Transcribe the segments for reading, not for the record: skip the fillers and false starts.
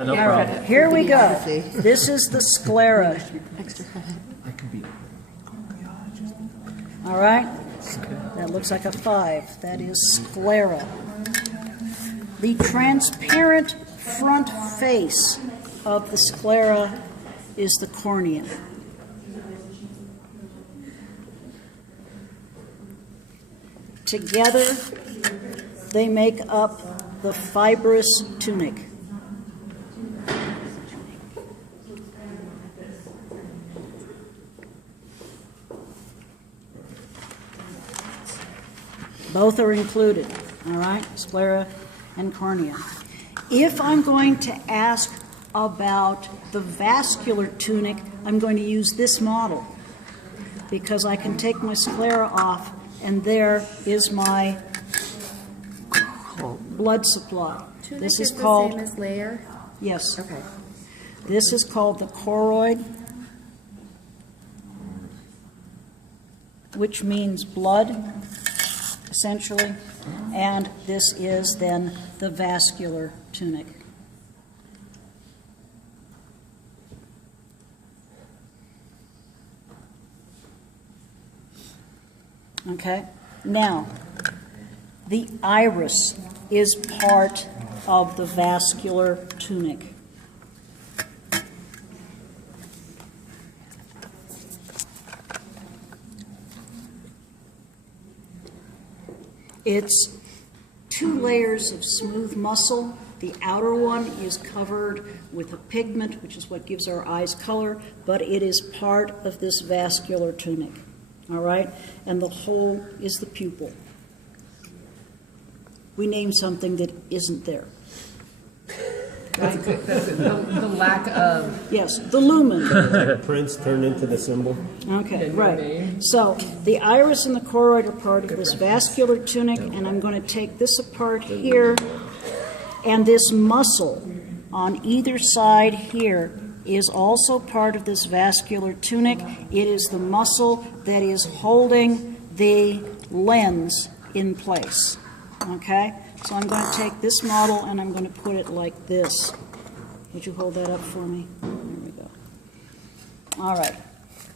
No All problem. right, here we go. This is the sclera. All right, that looks like a 5. That is sclera. The transparent front face of the sclera is the cornea. Together, they make up the fibrous tunic. Both are included, all right, sclera and cornea. If I'm going to ask about the vascular tunic, I'm going to use this model because I can take my sclera off and there is my blood supply. Tunic This is the called, same as layer? yes, Okay. this is called the choroid, which means blood, essentially, and this is then the vascular tunic. Okay, now, the iris is part of the vascular tunic. It's 2 layers of smooth muscle. The outer one is covered with a pigment, which is what gives our eyes color, but it is part of this vascular tunic. All right? And the whole is the pupil. We name something that isn't there. That's it. The lack of. Yes, the lumen. Prince turned into the symbol. Okay, right. So the iris and the choroid are part of this vascular tunic, and I'm going to take this apart here. And this muscle on either side here is also part of this vascular tunic. It is the muscle that is holding the lens in place. Okay? So I'm going to take this model and I'm going to put it like this. Would you hold that up for me? There we go. All right.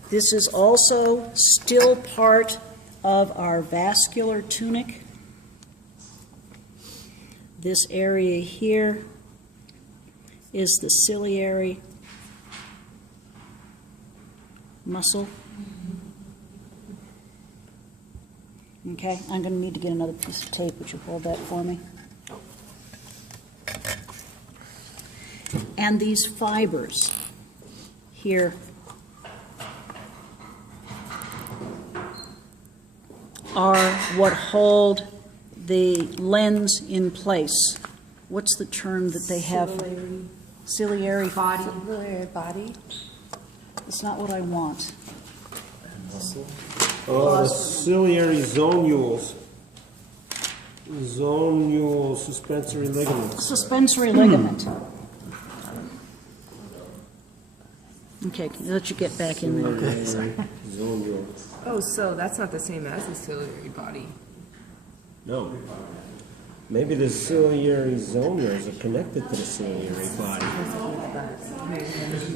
This is also still part of our vascular tunic. This area here is the ciliary muscle. Okay, I'm going to need to get another piece of tape. Would you hold that for me? And these fibers here are what hold the lens in place. What's the term that they have? Ciliary body. Ciliary body? It's not what I want. Oh, the ciliary zonules. Zonule suspensory ligaments. Suspensory ligament. Okay, let you get back in there. Zonule. Oh, so that's not the same as the ciliary body. No. Maybe the ciliary zonules are connected to the ciliary body.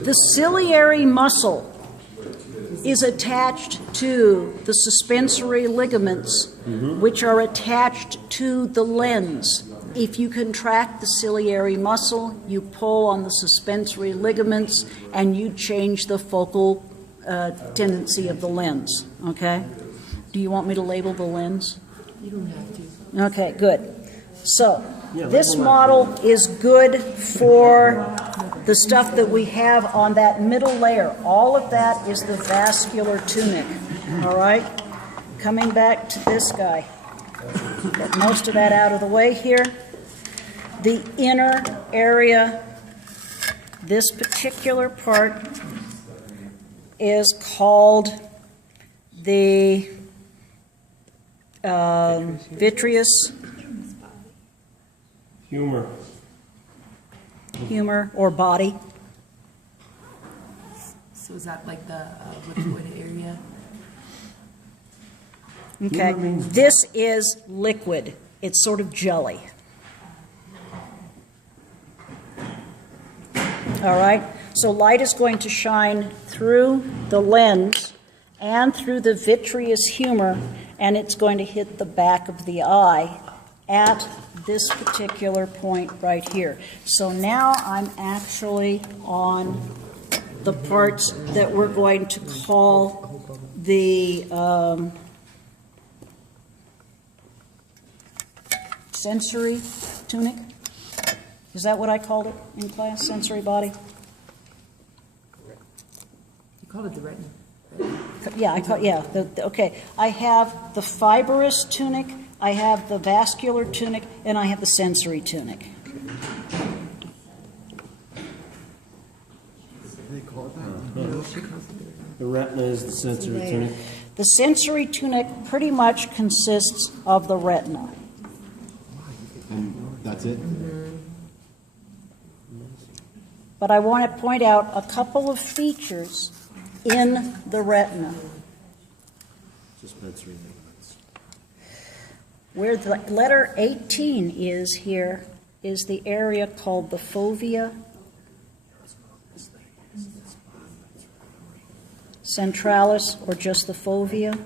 The ciliary muscle is attached to the suspensory ligaments, which are attached to the lens. If you contract the ciliary muscle, you pull on the suspensory ligaments, and you change the focal tendency of the lens. Okay? Do you want me to label the lens? You don't have to. Okay, good. So, Yeah, this label that. model is good for the stuff that we have on that middle layer. All of that is the vascular tunic. All right? Coming back to this guy. Get most of that out of the way here. The inner area, this particular part, is called the vitreous humor or body. So is that like the liquid area? Okay, this is liquid. It's sort of jelly. All right? So light is going to shine through the lens and through the vitreous humor, and it's going to hit the back of the eye at this particular point right here. So now I'm actually on the parts that we're going to call the sensory tunic. Is that what I called it in class, sensory body? You called it the retina. Yeah, okay. I have the fibrous tunic, I have the vascular tunic, and I have the sensory tunic. The retina is the sensory tunic. The sensory tunic pretty much consists of the retina. And that's it? But I want to point out a couple of features in the retina. Suspensory movements. Where the letter 18 is here is the area called the fovea centralis, or just the fovea,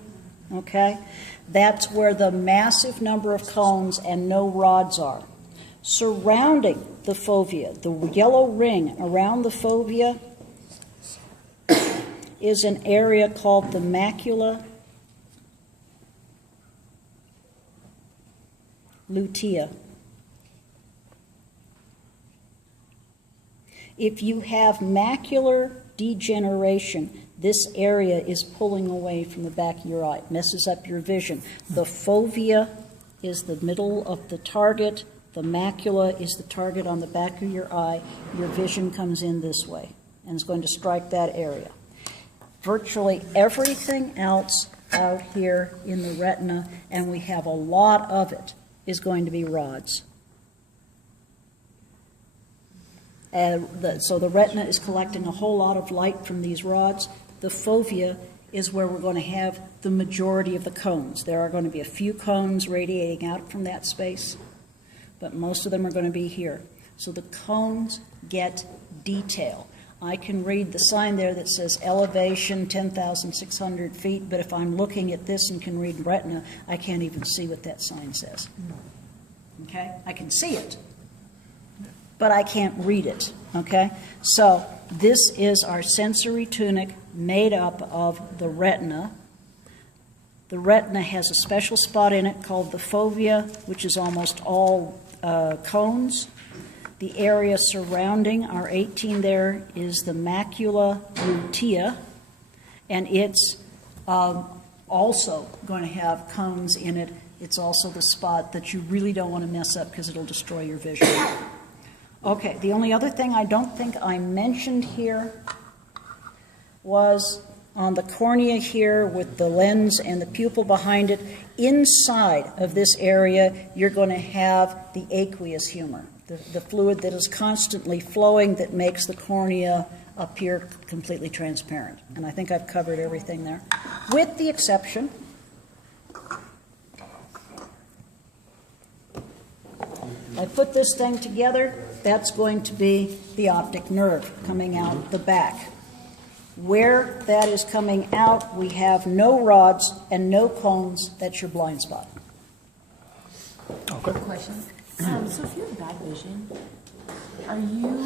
okay? That's where the massive number of cones and no rods are. Surrounding the fovea, the yellow ring around the fovea, is an area called the macula lutea. If you have macular degeneration, this area is pulling away from the back of your eye. It messes up your vision. The fovea is the middle of the target. The macula is the target on the back of your eye. Your vision comes in this way, and it's going to strike that area. Virtually everything else out here in the retina, and we have a lot of it, is going to be rods. So the retina is collecting a whole lot of light from these rods. The fovea is where we're going to have the majority of the cones. There are going to be a few cones radiating out from that space, but most of them are going to be here. So the cones get detail. I can read the sign there that says elevation 10,600 feet, but if I'm looking at this and can read retina, I can't even see what that sign says. Okay? I can see it, but I can't read it, okay? So this is our sensory tunic made up of the retina. The retina has a special spot in it called the fovea, which is almost all cones. The area surrounding our 18 there is the macula lutea, and it's also going to have cones in it. It's also the spot that you really don't want to mess up because it'll destroy your vision. Okay, the only other thing I don't think I mentioned here was on the cornea here with the lens and the pupil behind it. Inside of this area, you're going to have the aqueous humor, the fluid that is constantly flowing that makes the cornea appear completely transparent. And I think I've covered everything there, with the exception I put this thing together, that's going to be the optic nerve coming out the back. Where that is coming out, we have no rods and no cones. That's your blind spot. Question. So if you have bad vision, are you